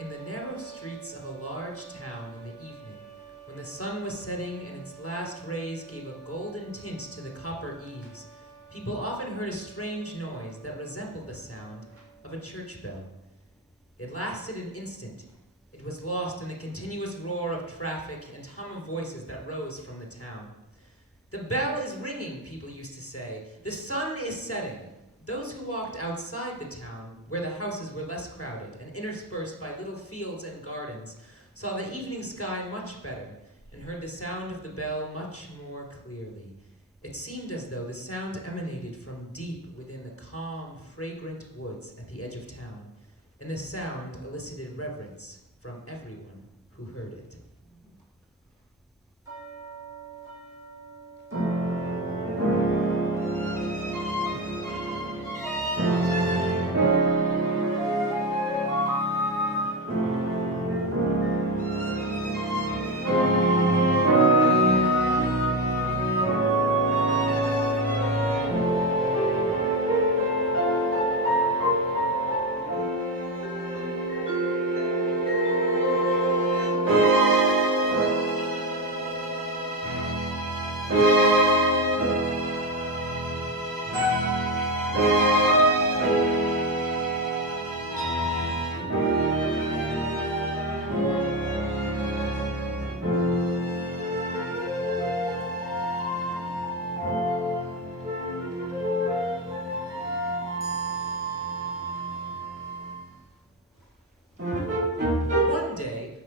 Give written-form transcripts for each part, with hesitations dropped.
In the narrow streets of a large town in the evening, when the sun was setting and its last rays gave a golden tint to the copper eaves, people often heard a strange noise that resembled the sound of a church bell. It lasted an instant. It was lost in the continuous roar of traffic and hum of voices that rose from the town. "The bell is ringing," people used to say. "The sun is setting." Those who walked outside the town, where the houses were less crowded and interspersed by little fields and gardens, saw the evening sky much better and heard the sound of the bell much more clearly. It seemed as though the sound emanated from deep within the calm, fragrant woods at the edge of town, and the sound elicited reverence from everyone who heard it.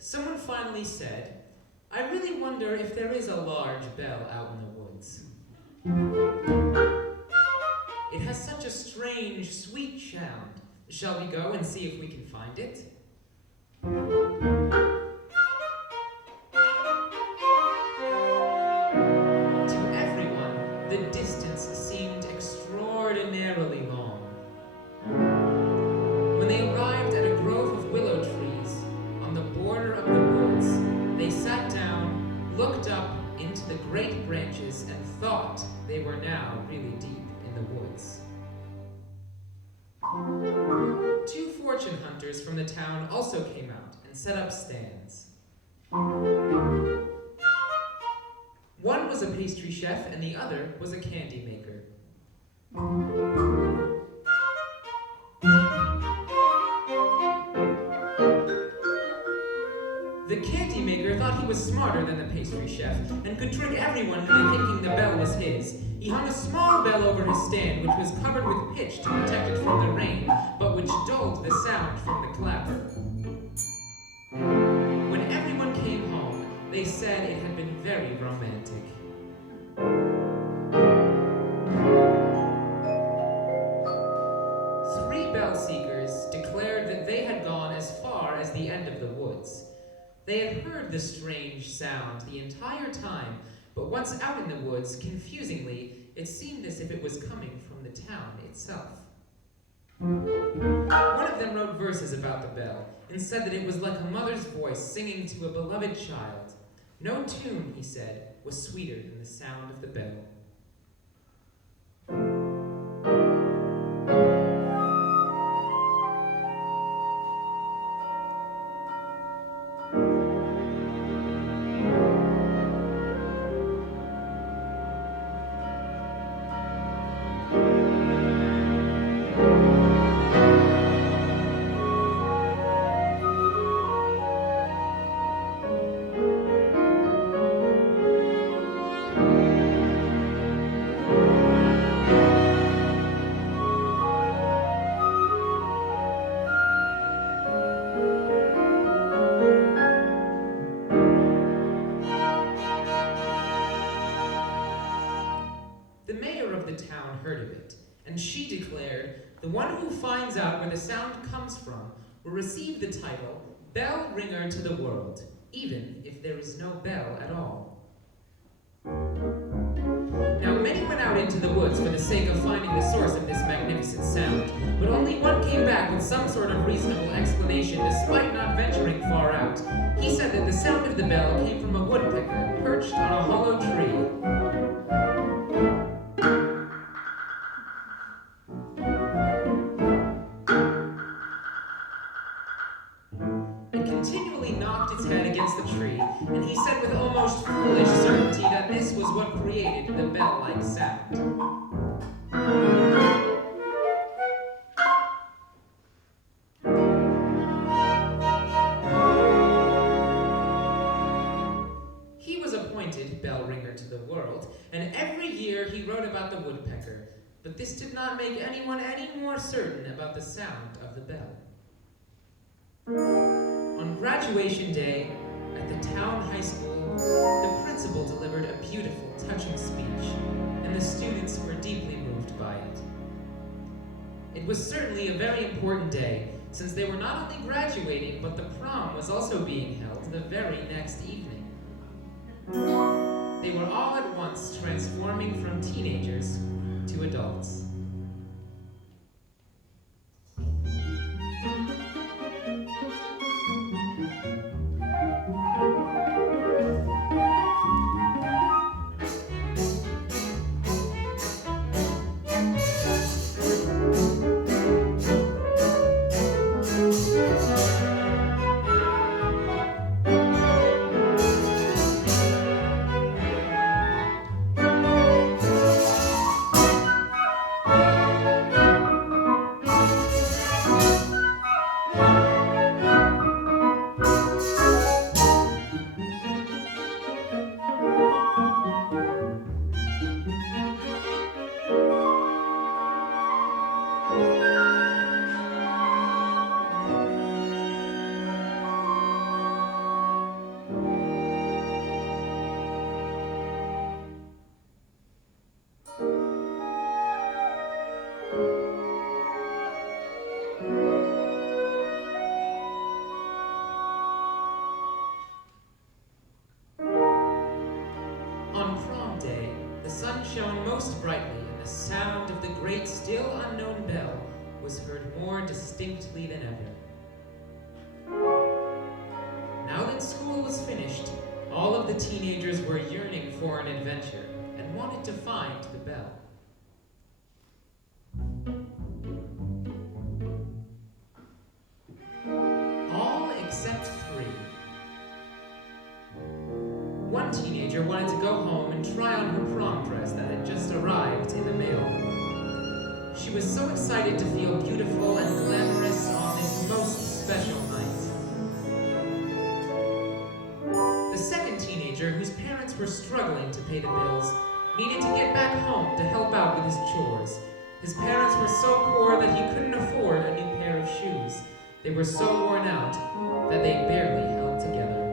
Someone finally said, "I really wonder if there is a large bell out in the woods. It has such a strange, sweet sound. Shall we go and see if we can find it?" To everyone, the distance seemed extraordinarily long. When they arrived at a grove of willow trees on the border of the woods, they sat down, looked up into the great branches, and thought they were now really deep in the woods. Two fortune hunters from the town also came out and set up stands. One was a pastry chef and the other was a candy maker. The candy maker thought he was smarter than the pastry chef and could trick everyone into thinking the bell was his. He hung a small bell over his stand, which was covered with pitch to protect it from the rain, but which dulled the sound from the clapper. When everyone came home, they said it had been very romantic. Three bell seekers declared that they had gone as far as the end of the woods. They had heard the strange sound the entire time, but once out in the woods, confusingly, it seemed as if it was coming from the town itself. One of them wrote verses about the bell and said that it was like a mother's voice singing to a beloved child. No tune, he said, was sweeter than the sound of the bell. and she declared, "The one who finds out where the sound comes from will receive the title Bell Ringer to the World, even if there is no bell at all." Now many went out into the woods for the sake of finding the source of this magnificent sound, but only one came back with some sort of reasonable explanation despite not venturing far out. He said that the sound of the bell came from a woodpecker perched on a hollow tree. And he said with almost foolish certainty that this was what created the bell-like sound. He was appointed bell ringer to the world, and every year he wrote about the woodpecker, but this did not make anyone any more certain about the sound of the bell. On graduation day, at the town high school, the principal delivered a beautiful, touching speech, and the students were deeply moved by it. It was certainly a very important day, since they were not only graduating, but the prom was also being held the very next evening. They were all at once transforming from teenagers to adults. Shone most brightly, and the sound of the great, still unknown bell was heard more distinctly than ever. Now that school was finished, all of the teenagers were yearning for an adventure and wanted to find the bell. All except three. One teenager wanted to go home and try on her prom dress that had just arrived in the mail. She was so excited to feel beautiful and glamorous on this most special night. The second teenager, whose parents were struggling to pay the bills, needed to get back home to help out with his chores. His parents were so poor that he couldn't afford a new pair of shoes. They were so worn out that they barely held together.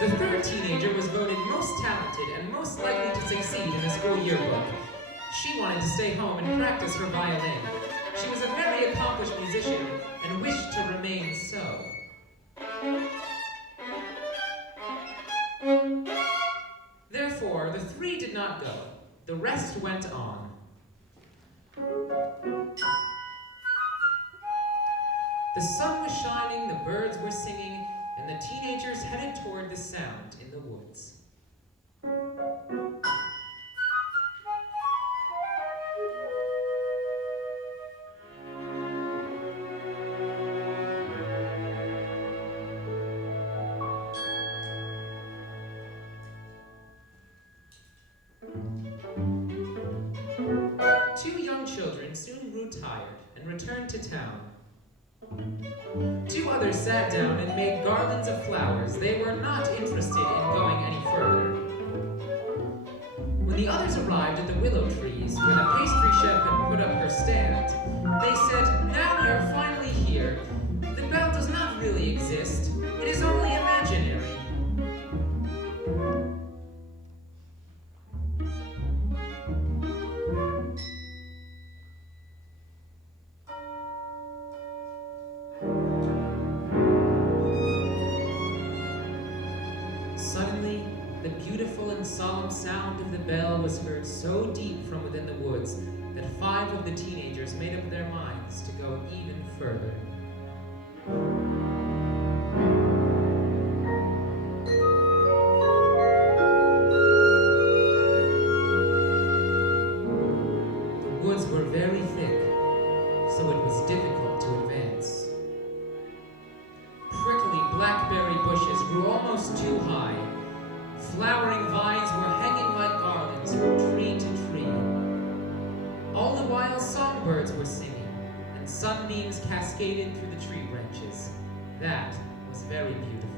The third teenager was voted most talented and most likely to succeed in the school yearbook. She wanted to stay home and practice her violin. She was a very accomplished musician and wished to remain so. Therefore, the three did not go. The rest went on. The sun was shining, the birds were singing, and the teenagers headed toward the sound in the woods. Two young children soon grew tired and returned to town. Two others sat down and made garlands of flowers. They were not interested in going any further. When the others arrived at the willow trees, where the pastry chef had put up her stand, they said, "Now we are finally here. The bell does not really exist. It is only imaginary. Suddenly, the beautiful and solemn sound of the bell was heard so deep from within the woods that 5 of the teenagers made up their minds to go even further. The woods were very thick, so it was difficult to advance. Prickly blackberry bushes grew almost too high. Flowering vines were hanging like garlands from tree to tree. All the while songbirds were singing, and sunbeams cascaded through the tree branches. That was very beautiful.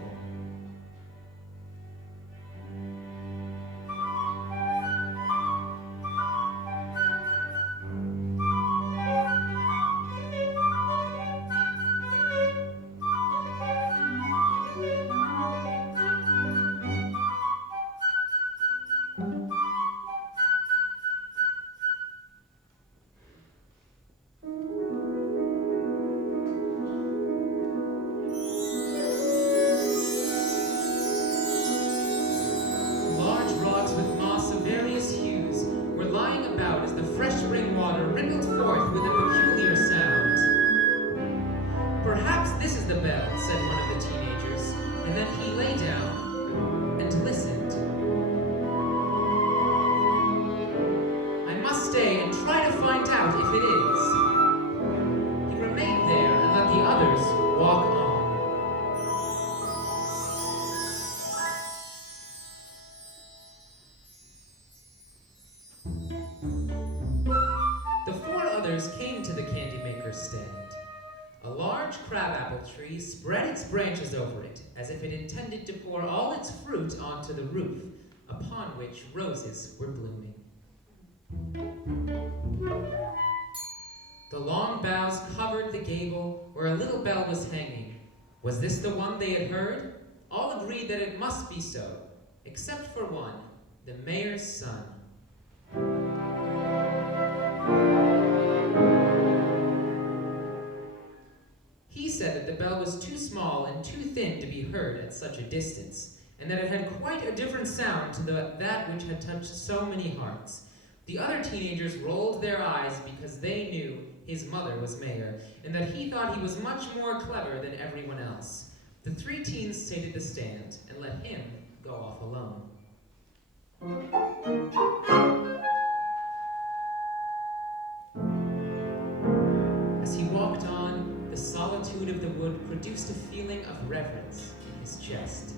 Came to the candy maker's stand. A large crabapple tree spread its branches over it, as if it intended to pour all its fruit onto the roof, upon which roses were blooming. The long boughs covered the gable where a little bell was hanging. Was this the one they had heard? All agreed that it must be so, except for one, the mayor's son. He said that the bell was too small and too thin to be heard at such a distance, and that it had quite a different sound to that which had touched so many hearts. The other teenagers rolled their eyes because they knew his mother was mayor, and that he thought he was much more clever than everyone else. The 3 teens stayed at the stand and let him go off alone. As he walked on, the solitude of the wood produced a feeling of reverence in his chest.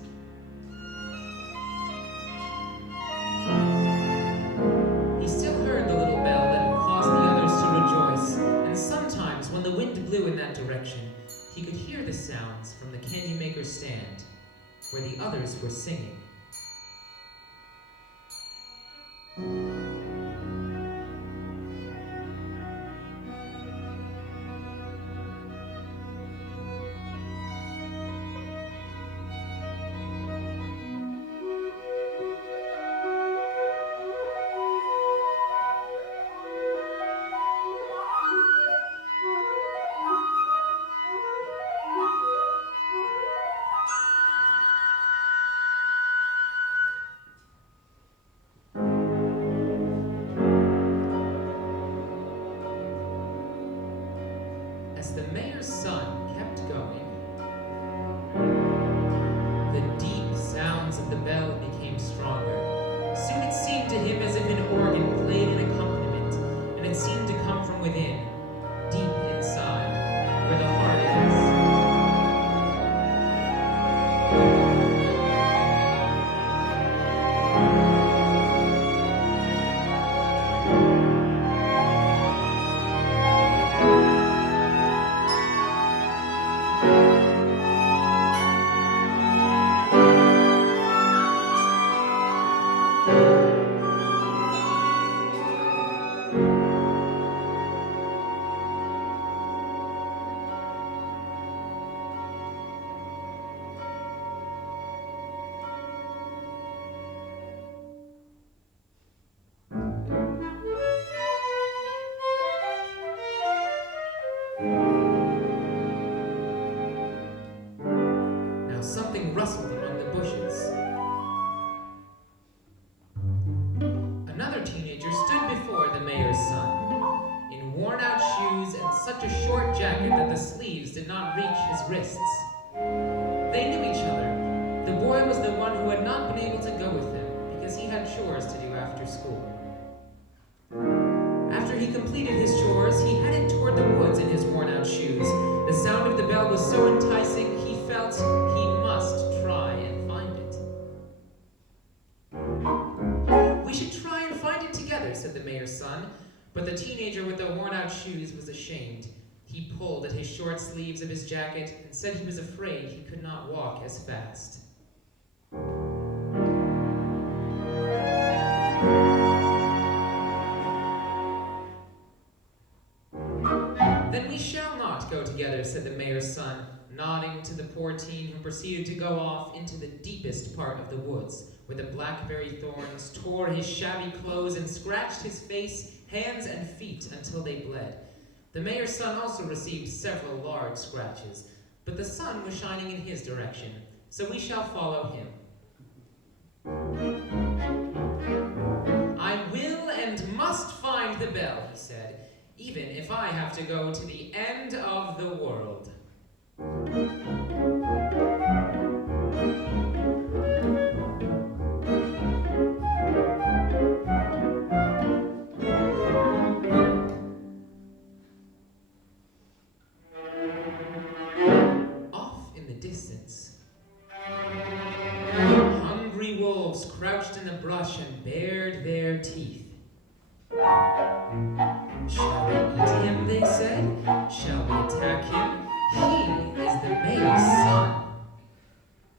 He still heard the little bell that had caused the others to rejoice, and sometimes when the wind blew in that direction, he could hear the sounds from the candy maker's stand, where the others were singing. As the mayor's son kept going, the deep sounds of the bell became stronger. Soon it seemed to him as if an organ played an accompaniment, and it seemed to come from within, deep inside, where the heart is. school. After he completed his chores, he headed toward the woods in his worn-out shoes. The sound of the bell was so enticing, he felt he must try and find it. "We should try and find it together," said the mayor's son, but the teenager with the worn-out shoes was ashamed. He pulled at his short sleeves of his jacket and said he was afraid he could not walk as fast. "Then we shall not go together," said the mayor's son, nodding to the poor teen who proceeded to go off into the deepest part of the woods, where the blackberry thorns tore his shabby clothes and scratched his face, hands, and feet until they bled. The mayor's son also received several large scratches, but the sun was shining in his direction, so we shall follow him. "I will and must find the bell," he said, "even if I have to go to the end of the world." Off in the distance, hungry wolves crouched in the brush and bared their teeth. "Shall we eat him?" they said. "Shall we attack him? He is the mayor's son."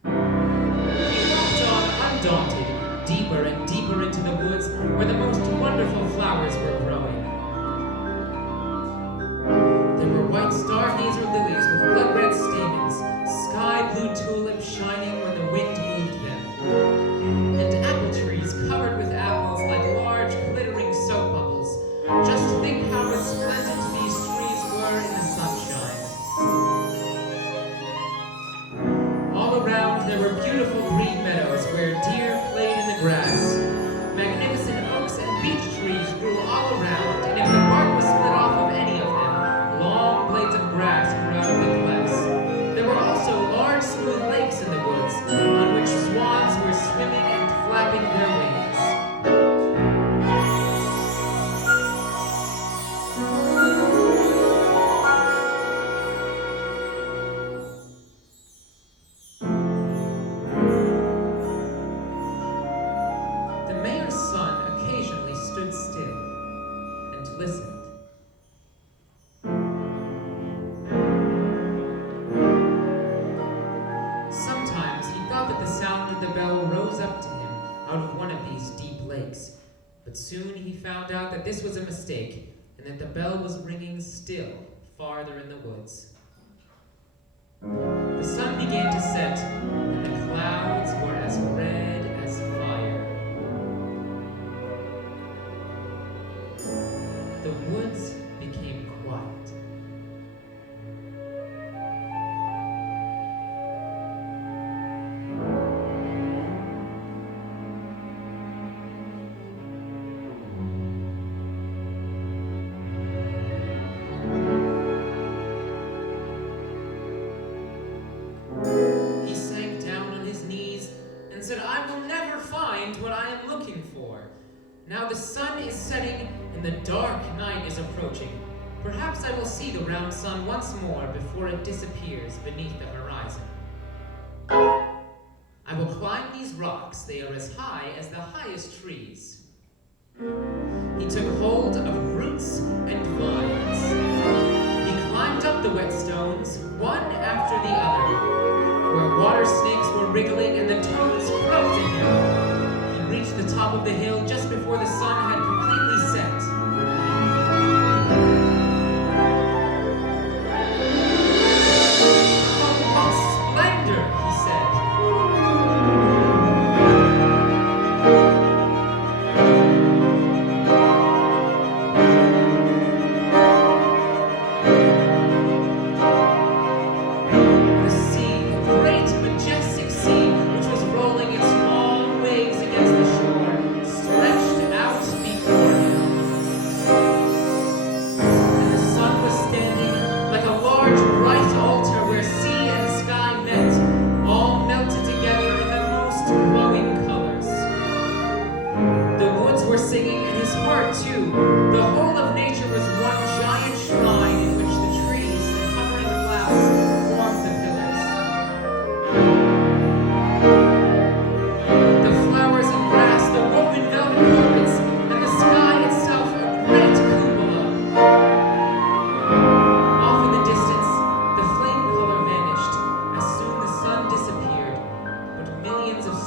He walked on undaunted, deeper and deeper into the woods where the most wonderful flowers were growing. There were white star-gazer lilies with blood-red stamens, sky-blue tulips shining when the wind moved them, and apple trees covered with apples like large glittering soap bubbles. Just think how resplendent these trees were in the sunshine. All around there were beautiful green meadows where deer played in the grass. Magnificent oaks and beech trees grew all around, and if the bark was split off of any of them, long blades of grass grew out of the clefts. There were also large smooth lakes in the woods, on which swans were swimming and flapping their wings. The mayor's son occasionally stood still and listened. Sometimes he thought that the sound of the bell rose up to him out of one of these deep lakes, but soon he found out that this was a mistake and that the bell was ringing still farther in the woods. The sun began to set, and the clouds were as red as fire. The woods became quiet. He sank down on his knees and said, "I will never find what I am looking for. Now the sun is setting and the dark night is approaching. Perhaps I will see the round sun once more before it disappears beneath the horizon. I will climb these rocks. They are as high as the highest trees." He took hold of roots and vines. He climbed up the wet stones, one after the other, where water snakes were wriggling and the toads croaked at him. He reached the top of the hill just before the sun had completely set. "Oh, what splendor!" he said. The sea, the great majestic sea, which was rolling its long waves against the shore, stretched out before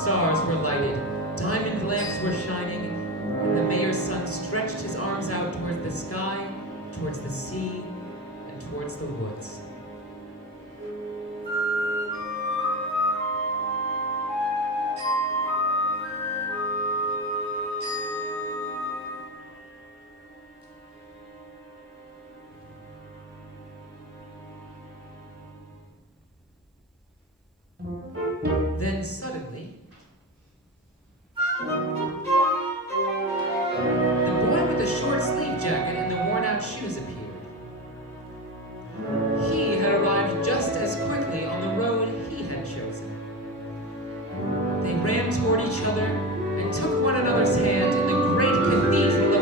stars were lighted, diamond lamps were shining, and the mayor's son stretched his arms out towards the sky, towards the sea, and towards the woods. Then suddenly, the boy with the short-sleeved jacket and the worn-out shoes appeared. He had arrived just as quickly on the road he had chosen. They ran toward each other and took one another's hand in the great cathedral